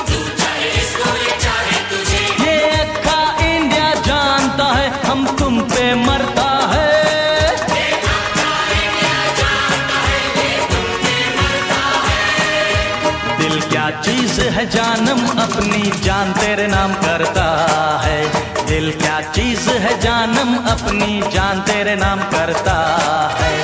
तू चाहे इसको ये चाहे तुझे। ये अक्खा इंडिया जानता है हम तुम पे मरता है। ये अक्खा इंडिया जानता है ये तुम पे मरता है। दिल क्या चीज है जानम अपनी जान तेरे नाम करता है। दिल क्या चीज है जानम अपनी जान तेरे नाम करता है।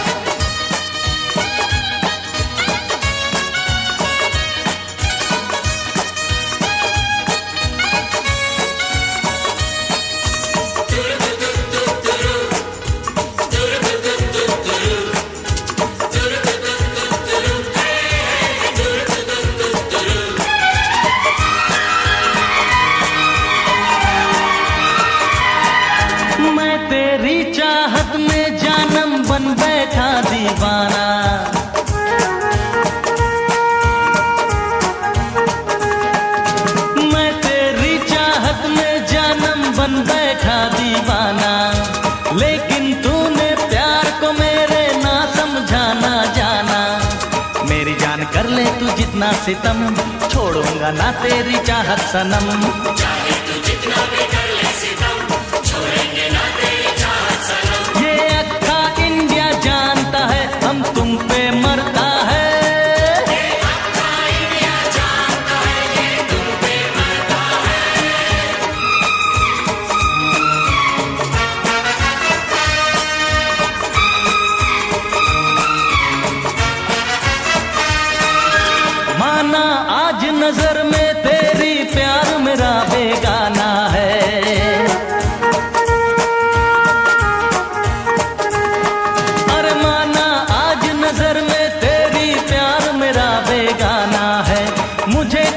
बैठा दीवाना मैं तेरी चाहत में जानम बन बैठा दीवाना। लेकिन तूने प्यार को मेरे ना समझाना जाना। मेरी जान कर ले तू जितना सितम, छोड़ूंगा ना तेरी चाहत सनम। चाहे तू जितना भी कर ले सितम, छोड़ेंगे ना तेरी चाहत सनम। ये अक्खा इंडिया जानता है हम तुम पे मरता है। ये अक्खा इंडिया जानता है ये तुम पे मरता है। माना आज नजर में तेरी प्यार मेरा बेगाना है।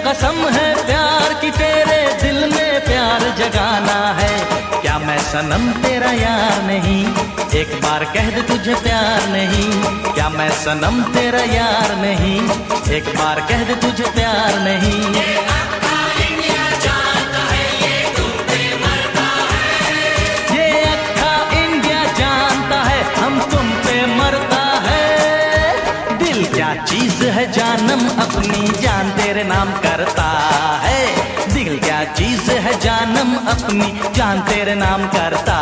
कसम है प्यार की तेरे दिल में प्यार जगाना है। क्या मैं सनम तेरा यार नहीं, एक बार कह दे तुझे प्यार नहीं। क्या मैं सनम तेरा यार नहीं, एक बार कह दे तुझे प्यार नहीं। ये अक्खा इंडिया जानता है ये तुम पे मरता है। ये अक्खा इंडिया जानता है हम तुम पे मरता है। दिल क्या चीज है जानम अपनी जान तेरे नाम करता है। दिल क्या चीज है जानम अपनी जान तेरे नाम करता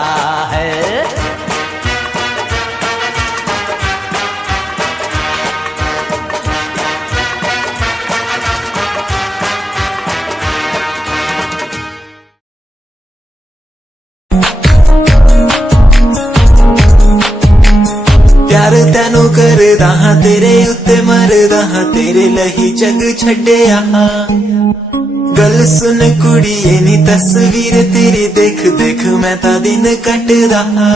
है। प्यार तैनू करदा हां तेरे उत्ते मरदा हां तेरे लही जग छड्डिया। गल सुन कुड़िए नी तस्वीर तेरी देख देख मैं ता दिन कटदा हां।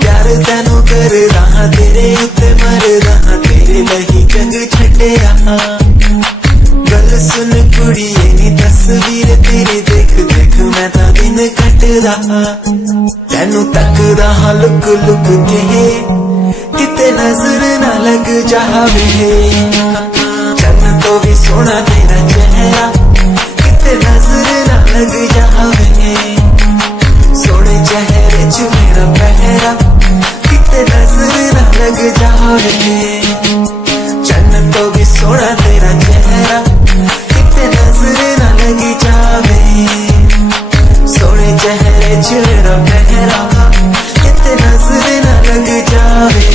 प्यार तैनू करदा हां तेरे उत्ते मरदा हां तेरे लही जग छड्डिया। छड्डिया गल सुन कुड़िए नी तस्वीर तेरी देख देख मैं तां दिन कटदा तैनू तकदा हां लुक लुक के किते नजर ना लग जावे चन्न तो भी सोना तेरा चेहरा किते नजर ना लग जावे सोने चेहरे च मेरा पहरा किते नजर ना लग जावे चन्न तो भी सोना तेरा चेहरा किते नजर ना लग जावे सोने चेहरे च मेरा पहरा किते नजर ना लग जावे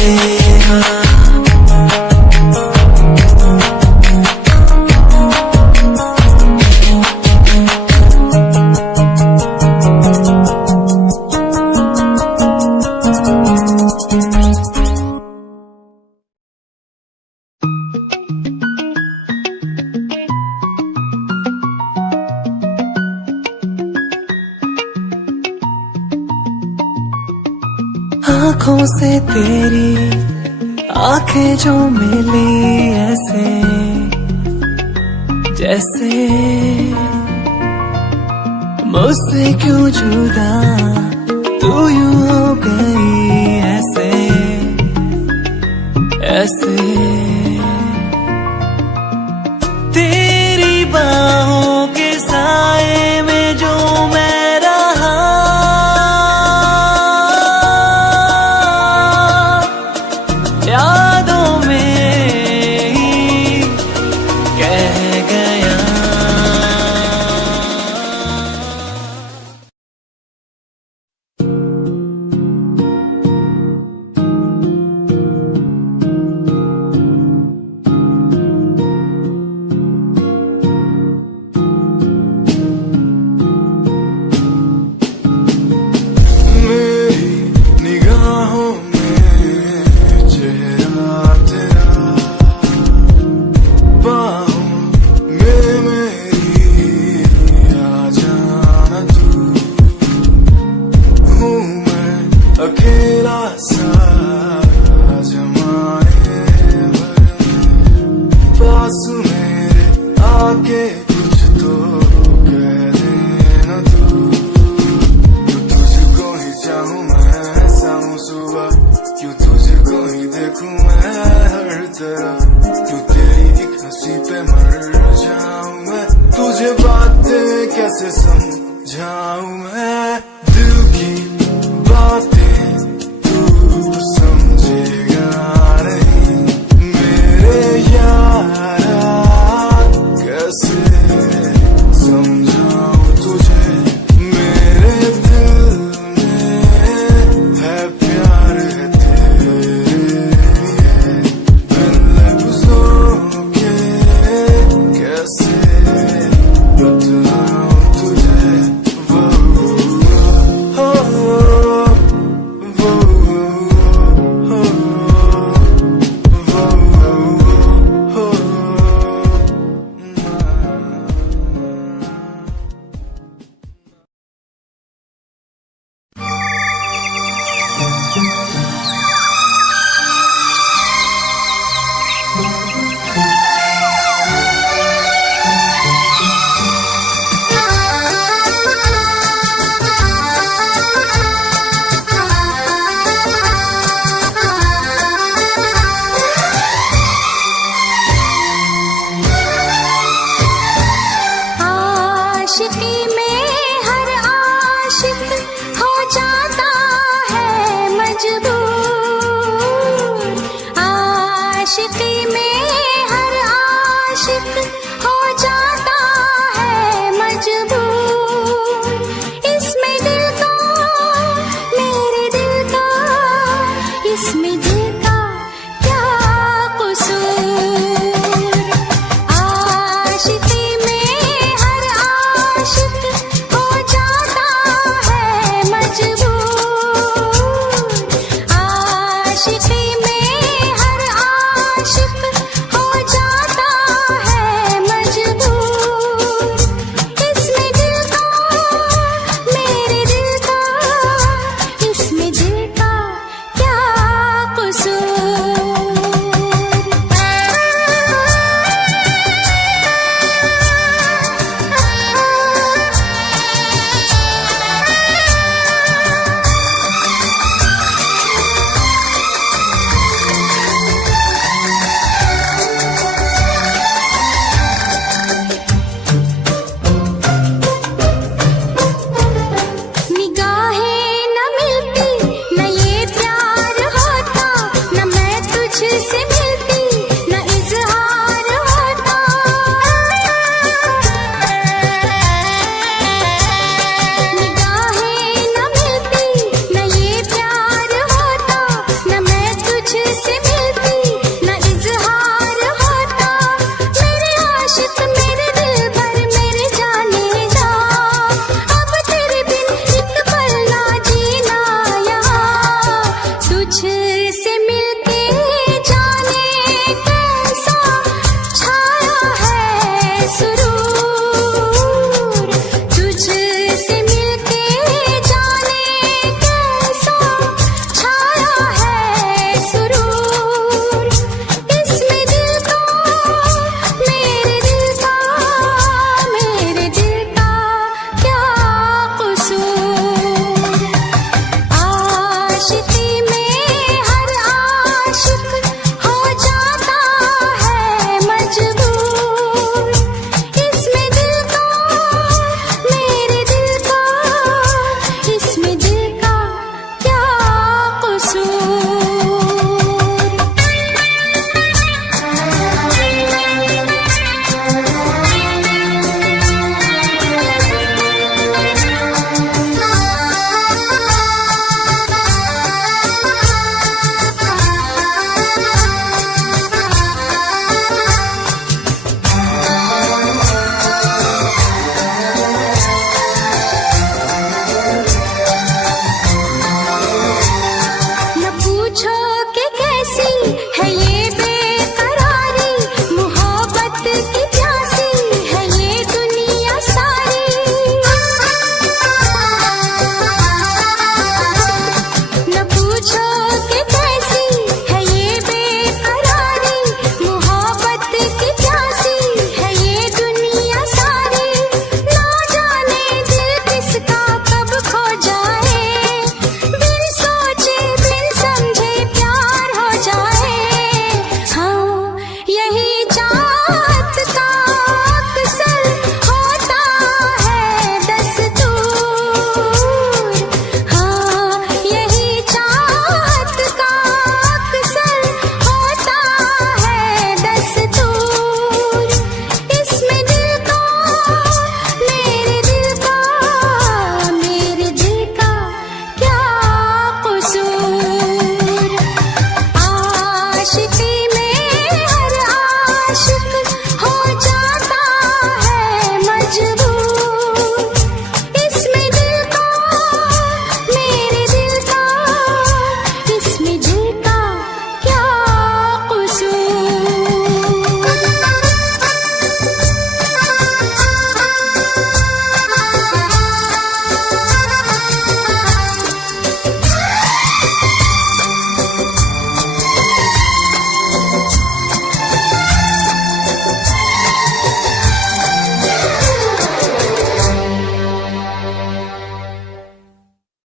आँखों से तेरी आंखें जो मिली ऐसे जैसे मुझसे क्यों जुदा तू यूं हो गई ऐसे ऐसे तेरी बाहों के साए में जो मैं रहा यादों में ही कह गया अकेला सा जमाने भर पास मेरे आके कुछ तो कह देना तू तुझको ही चाहूं मैं शाम सुबह क्यों तुझको ही देखूं मैं हर तरफ क्यों तेरी एक हंसी पे मर जाऊं मैं तुझे बातें कैसे समझाऊं मैं दिल की बातें समझेगा नहीं मेरे यारा कैसे समझाऊं तुझे मेरे दिल में है प्यार तेरे लिए बिन लफ्जों के कैसे बतलाऊं तुझे वो आशिकी